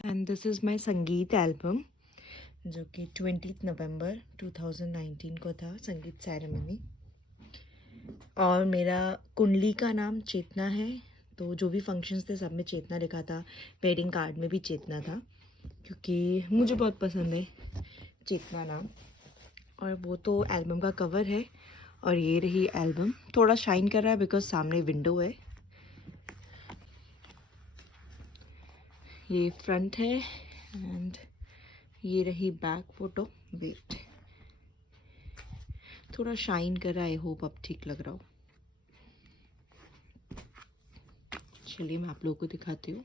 And this is my संगीत album जो कि 20 नवंबर 2019 को था, संगीत सेरेमनी। और मेरा कुंडली का नाम चेतना है, तो जो भी फंक्शंस थे सब में चेतना लिखा था। वेडिंग कार्ड में भी चेतना था क्योंकि मुझे बहुत पसंद है चेतना नाम। और वो तो एल्बम का कवर है। और ये रही एल्बम, थोड़ा शाइन कर रहा है बिकॉज सामने विंडो है। ये फ्रंट है एंड ये रही बैक फोटो। वेट, थोड़ा शाइन कर रहा है, आई होप अब ठीक लग रहा हो। चलिए मैं आप लोगों को दिखाती हूँ।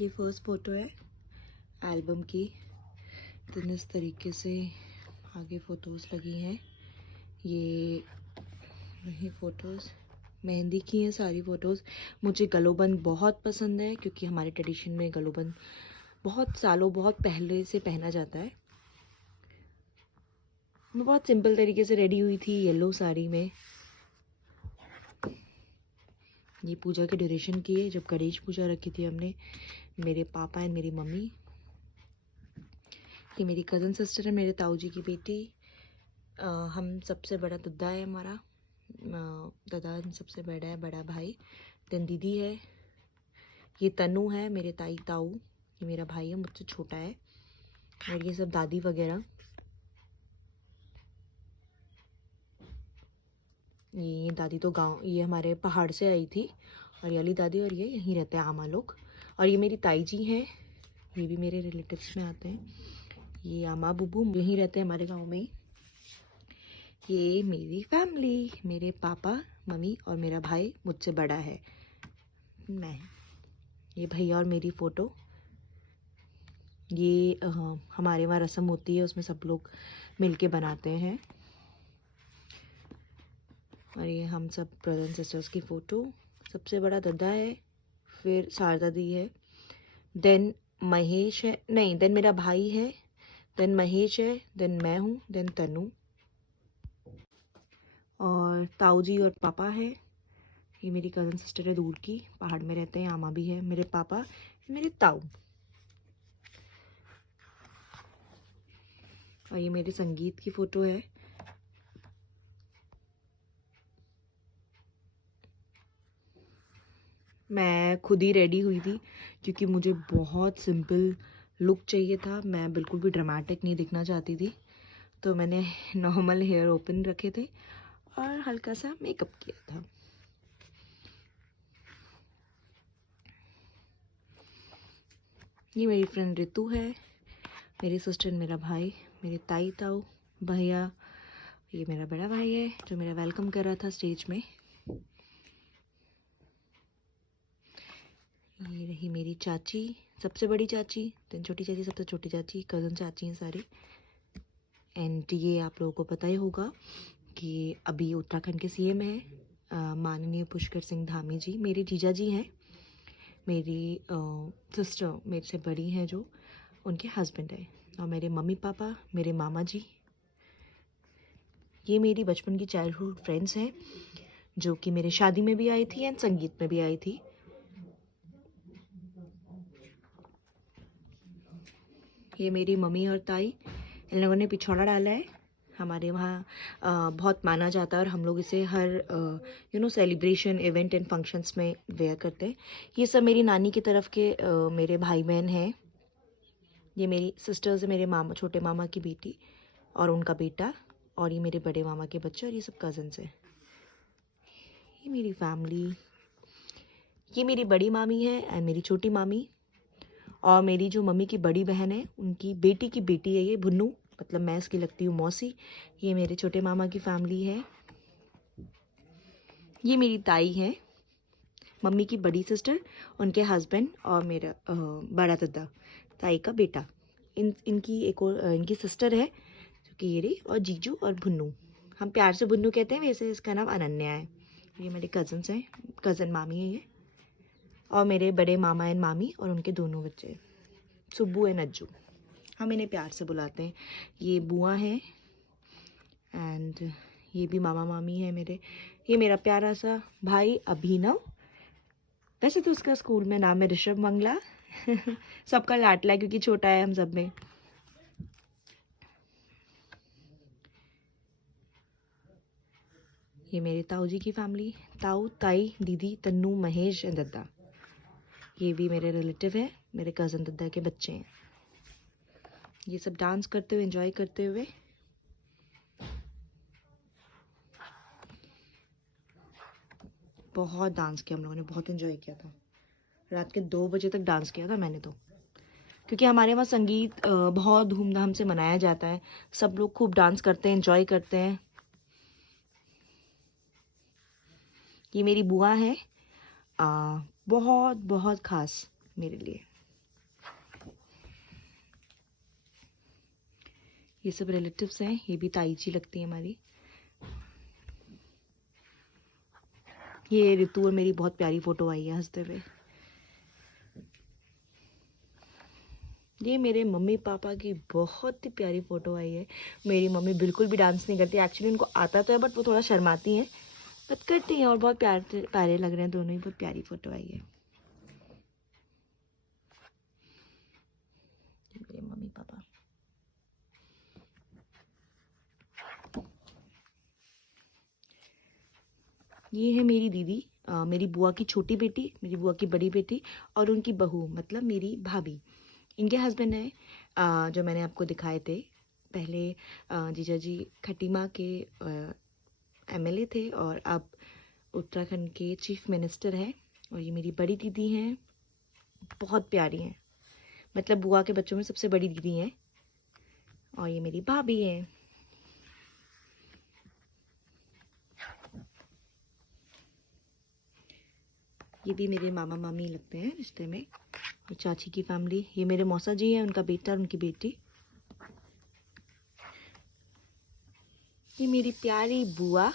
ये फर्स्ट फोटो है एल्बम की। तो इस तरीके से आगे फ़ोटोज़ लगी हैं। ये वही फ़ोटोज़ मेहंदी की हैं सारी फ़ोटोज़। मुझे गलोबंद बहुत पसंद है क्योंकि हमारे ट्रेडिशन में गलोबंद बहुत सालों बहुत पहले से पहना जाता है। मैं बहुत सिंपल तरीके से रेडी हुई थी येलो साड़ी में। ये पूजा के ड्यूरेशन की है, जब गणेश पूजा रखी थी हमने, मेरे पापा एंड मेरी मम्मी। ये मेरी कज़न सिस्टर है, मेरे ताऊ जी की बेटी। हम सबसे बड़ा दद्दा है हमारा। दादा सबसे बड़ा है, बड़ा भाई। देन दीदी है। ये तनु है, मेरे ताई ताऊ। ये मेरा भाई है, मुझसे छोटा है। और ये सब दादी वगैरह। ये दादी तो गांव, ये हमारे पहाड़ से आई थी। और ये वाली दादी और ये यहीं रहते हैं आमा लोग। और ये मेरी ताई जी हैं, ये भी मेरे रिलेटिव्स में आते हैं। ये आमा बुबू यहीं रहते हैं हमारे गांव में ही। ये मेरी फैमिली, मेरे पापा मम्मी और मेरा भाई मुझसे बड़ा है, मैं। ये भैया और मेरी फ़ोटो। ये हमारे वहाँ रस्म होती है, उसमें सब लोग मिलके बनाते हैं। और ये हम सब ब्रदर एंड सिस्टर्स की फ़ोटो। सबसे बड़ा दद्दा है, फिर शारदा दी है, देन महेश है, नहीं देन मेरा भाई है, देन महेश है, देन मैं हूँ, देन तनु और ताऊ जी और पापा है। ये मेरी कज़न सिस्टर है दूर की, पहाड़ में रहते हैं, आमा भी है, मेरे पापा, मेरे ताऊ। और ये मेरे संगीत की फ़ोटो है। मैं खुद ही रेडी हुई थी क्योंकि मुझे बहुत सिंपल लुक चाहिए था। मैं बिल्कुल भी ड्रामेटिक नहीं दिखना चाहती थी, तो मैंने नॉर्मल हेयर ओपन रखे थे और हल्का सा मेकअप किया था। ये मेरी फ्रेंड रितु है, मेरी सिस्टर, मेरा भाई, मेरे ताई ताऊ भैया। ये मेरा बड़ा भाई है जो मेरा वेलकम कर रहा था स्टेज में। ये रही मेरी चाची, सबसे बड़ी चाची, देन छोटी चाची, सबसे छोटी चाची, कज़न चाची हैं सारी। एंड ये आप लोगों को पता ही होगा कि अभी उत्तराखंड के सीएम हैं माननीय पुष्कर सिंह धामी जी, मेरे जीजा जी हैं। मेरी सिस्टर मेरे से बड़ी हैं जो, उनके हस्बैंड है। और मेरे मम्मी पापा, मेरे मामा जी। ये मेरी बचपन की चाइल्डहुड फ्रेंड्स हैं जो कि मेरे शादी में भी आई थी एंड संगीत में भी आई थी। ये मेरी मम्मी और ताई, इन लोगों ने पिछौड़ा डाला है। हमारे वहाँ बहुत माना जाता है और हम लोग इसे हर सेलिब्रेशन इवेंट एंड फंक्शंस में वेयर करते हैं। ये सब मेरी नानी की तरफ के मेरे भाई बहन हैं। ये मेरी सिस्टर्स है, मेरे मामा, छोटे मामा की बेटी और उनका बेटा, और ये मेरे बड़े मामा के बच्चे, और ये सब कज़न्स हैं। ये मेरी फैमिली। ये मेरी बड़ी मामी है एंड मेरी छोटी मामी, और मेरी जो मम्मी की बड़ी बहन है उनकी बेटी की बेटी है ये भुन्नू, मतलब मैं इसकी लगती हूँ मौसी। ये मेरे छोटे मामा की फैमिली है। ये मेरी ताई है, मम्मी की बड़ी सिस्टर, उनके हस्बैंड और मेरा बड़ा दद्दा, ताई का बेटा। इनकी एक और इनकी सिस्टर है जो कि ये रही, और जीजू और भुन्नू। हम प्यार से भुन्नू कहते हैं, वैसे इसका नाम अनन्या है। ये मेरे कज़न्स हैं, कज़न मामी है ये, और मेरे बड़े मामा एंड मामी और उनके दोनों बच्चे, सुब्बू एंड अज्जू, हम इन्हें प्यार से बुलाते हैं। ये बुआ हैं एंड ये भी मामा मामी है मेरे। ये मेरा प्यारा सा भाई अभिनव, वैसे तो उसका स्कूल में नाम है ऋषभ मंगला। सबका लाडला है क्योंकि छोटा है हम सब में। ये मेरे ताऊ जी की फैमिली, ताऊ ताई दीदी तन्नू महेश एंड दद्दा। ये भी मेरे रिलेटिव है, मेरे कज़न दद्दा के बच्चे हैं। ये सब डांस करते हुए एंजॉय करते हुए। बहुत डांस किया हम लोगों ने, बहुत एंजॉय किया था। रात के 2 बजे तक डांस किया था मैंने तो, क्योंकि हमारे वहाँ संगीत बहुत धूमधाम से मनाया जाता है। सब लोग खूब डांस करते हैं, एंजॉय करते हैं। ये मेरी बुआ है, बहुत बहुत खास मेरे लिए। ये सब रिलेटिव्स हैं। ये भी ताई जी लगती है हमारी। ये ऋतु और मेरी बहुत प्यारी फोटो आई है हंसते हुए। ये मेरे मम्मी पापा की बहुत ही प्यारी फ़ोटो आई है। मेरी मम्मी बिल्कुल भी डांस नहीं करती, एक्चुअली उनको आता तो है बट वो थोड़ा शर्माती हैं, बट करती हैं और बहुत प्यारे प्यारे लग रहे हैं दोनों ही। बहुत प्यारी फ़ोटो आई है। ये मेरे मम्मी पापा। ये है मेरी दीदी, मेरी बुआ की छोटी बेटी, मेरी बुआ की बड़ी बेटी और उनकी बहू, मतलब मेरी भाभी। इनके हस्बैंड है, जो मैंने आपको दिखाए थे पहले। जीजा जी खटीमा के एमएलए थे और अब उत्तराखंड के चीफ मिनिस्टर हैं। और ये मेरी बड़ी दीदी हैं, बहुत प्यारी हैं, मतलब बुआ के बच्चों में सबसे बड़ी दीदी हैं। और ये मेरी भाभी हैं। ये भी मेरे मामा मामी लगते हैं रिश्ते में। ये चाची की फैमिली। ये मेरे मौसा जी हैं, उनका बेटा और उनकी बेटी। ये मेरी प्यारी बुआ